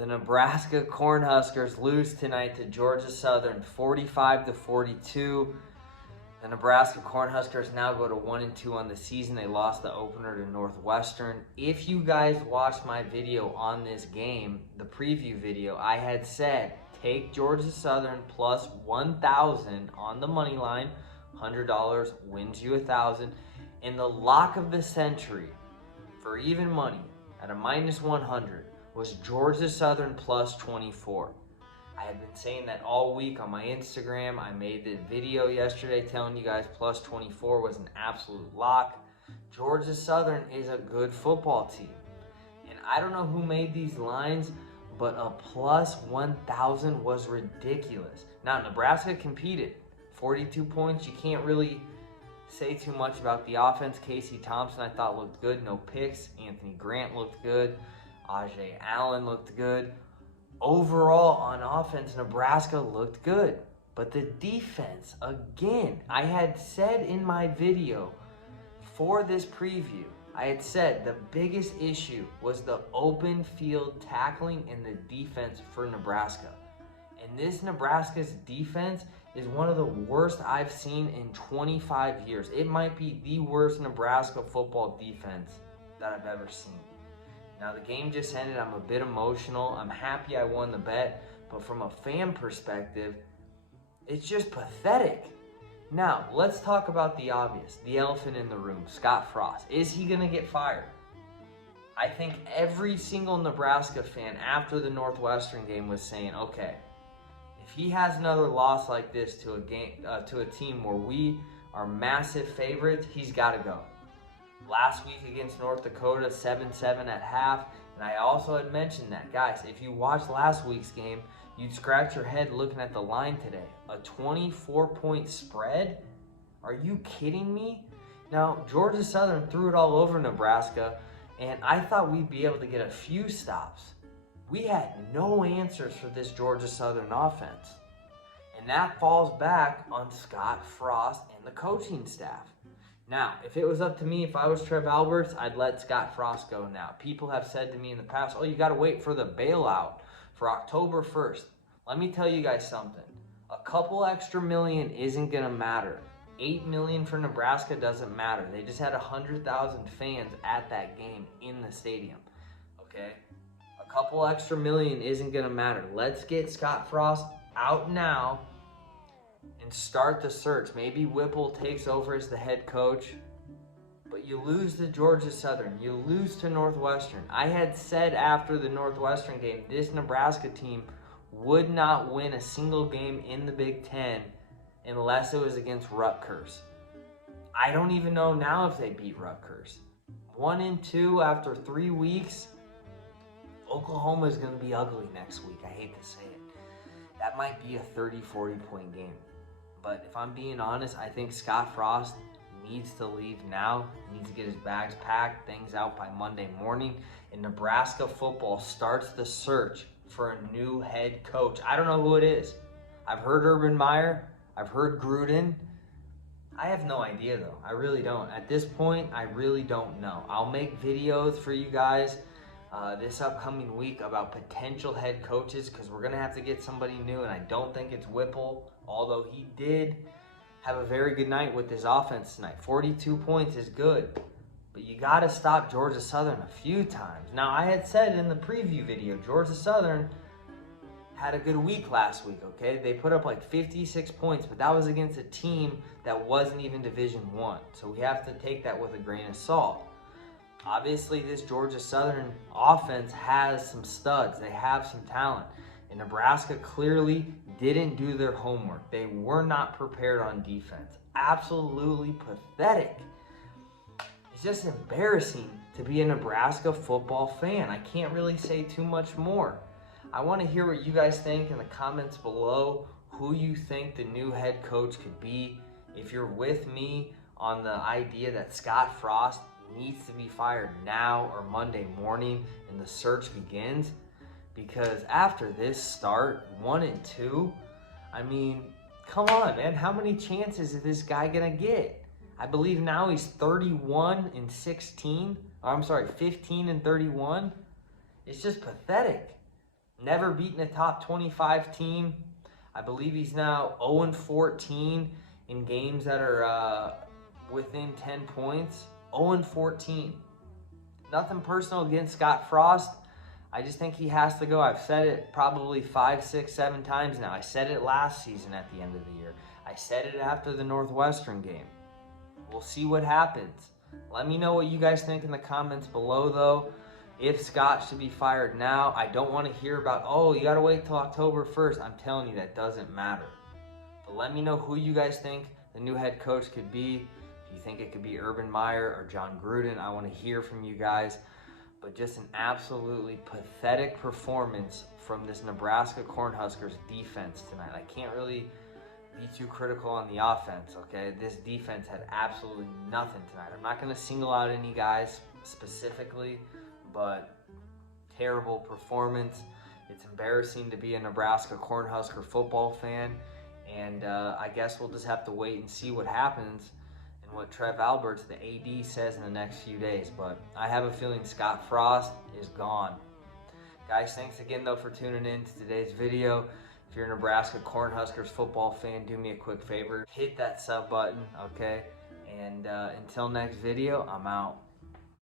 The Nebraska Cornhuskers lose tonight to Georgia Southern 45-42. The Nebraska Cornhuskers now go to 1-2 on the season. They lost the opener to Northwestern. If you guys watched my video on this game, the preview video, I had said take Georgia Southern plus 1,000 on the money line. $100 wins you 1,000. And the lock of the century for even money at a minus 100 was Georgia Southern plus 24. I have been saying that all week on my Instagram. I made the video yesterday telling you guys plus 24 was an absolute lock. Georgia Southern is a good football team. And I don't know who made these lines, but a plus 1,000 was ridiculous. Now, Nebraska competed. 42 points. You can't really say too much about the offense. Casey Thompson, I thought, looked good. No picks. Anthony Grant looked good. Ajay Allen looked good. Overall, on offense, Nebraska looked good. But the defense, again, I had said in my video for this preview, I had said the biggest issue was the open field tackling and the defense for Nebraska. And this Nebraska's defense is one of the worst I've seen in 25 years. It might be the worst Nebraska football defense that I've ever seen. Now, the game just ended. I'm a bit emotional. I'm happy I won the bet. But from a fan perspective, it's just pathetic. Now, let's talk about the obvious, the elephant in the room, Scott Frost. Is he going to get fired? I think every single Nebraska fan after the Northwestern game was saying, okay, if he has another loss like this to a team where we are massive favorites, he's got to go. Last week against North Dakota, 7-7 at half, and I also had mentioned that. Guys, if you watched last week's game, you'd scratch your head looking at the line today. A 24-point spread? Are you kidding me? Now, Georgia Southern threw it all over Nebraska, and I thought we'd be able to get a few stops. We had no answers for this Georgia Southern offense. And that falls back on Scott Frost and the coaching staff. Now, if it was up to me, if I was Trev Alberts, I'd let Scott Frost go now. People have said to me in the past, oh, you got to wait for the bailout for October 1st. Let me tell you guys something. A couple extra million isn't going to matter. $8 million for Nebraska doesn't matter. They just had 100,000 fans at that game in the stadium. Okay? A couple extra million isn't going to matter. Let's get Scott Frost out now and start the search. Maybe Whipple takes over as the head coach, but you lose to Georgia Southern. You lose to Northwestern. I had said after the Northwestern game, this Nebraska team would not win a single game in the Big Ten unless it was against Rutgers. I don't even know now if they beat Rutgers. 1-2 after 3 weeks. Oklahoma is going to be ugly next week. I hate to say it. That might be a 30, 40-point game. But if I'm being honest, I think Scott Frost needs to leave now. He needs to get his bags packed, things out by Monday morning. And Nebraska football starts the search for a new head coach. I don't know who it is. I've heard Urban Meyer. I've heard Gruden. I have no idea, though. I really don't. At this point, I really don't know. I'll make videos for you guys this upcoming week about potential head coaches because we're going to have to get somebody new, and I don't think it's Whipple, although he did have a very good night with his offense tonight. 42 points is good, but you got to stop Georgia Southern a few times. Now, I had said in the preview video, Georgia Southern had a good week last week, okay? They put up like 56 points, but that was against a team that wasn't even Division I, so we have to take that with a grain of salt. Obviously, this Georgia Southern offense has some studs. They have some talent. And Nebraska clearly didn't do their homework. They were not prepared on defense. Absolutely pathetic. It's just embarrassing to be a Nebraska football fan. I can't really say too much more. I want to hear what you guys think in the comments below, who you think the new head coach could be. If you're with me on the idea that Scott Frost needs to be fired now or Monday morning and the search begins, because after this start, 1-2, I mean, come on, man. How many chances is this guy going to get? I believe now he's 31-16. Or I'm sorry, 15-31. It's just pathetic. Never beaten a top 25 team. I believe he's now 0-14 in games that are within 10 points. 0-14. Nothing personal against Scott Frost. I just think he has to go. I've said it probably 5, 6, 7 times now. I said it last season at the end of the year. I said it after the Northwestern game. We'll see what happens. Let me know what you guys think in the comments below, though. If Scott should be fired now, I don't want to hear about, oh, you got to wait till October 1st. I'm telling you, that doesn't matter. But let me know who you guys think the new head coach could be. If you think it could be Urban Meyer or John Gruden, I want to hear from you guys. But just an absolutely pathetic performance from this Nebraska Cornhuskers defense tonight. I can't really be too critical on the offense, okay? This defense had absolutely nothing tonight. I'm not going to single out any guys specifically, but terrible performance. It's embarrassing to be a Nebraska Cornhusker football fan, and I guess we'll just have to wait and see what happens and what Trev Alberts, the AD, says in the next few days. But I have a feeling Scott Frost is gone. Guys, thanks again, though, for tuning in to today's video. If you're a Nebraska Cornhuskers football fan, do me a quick favor. Hit that sub button, okay? And until next video, I'm out.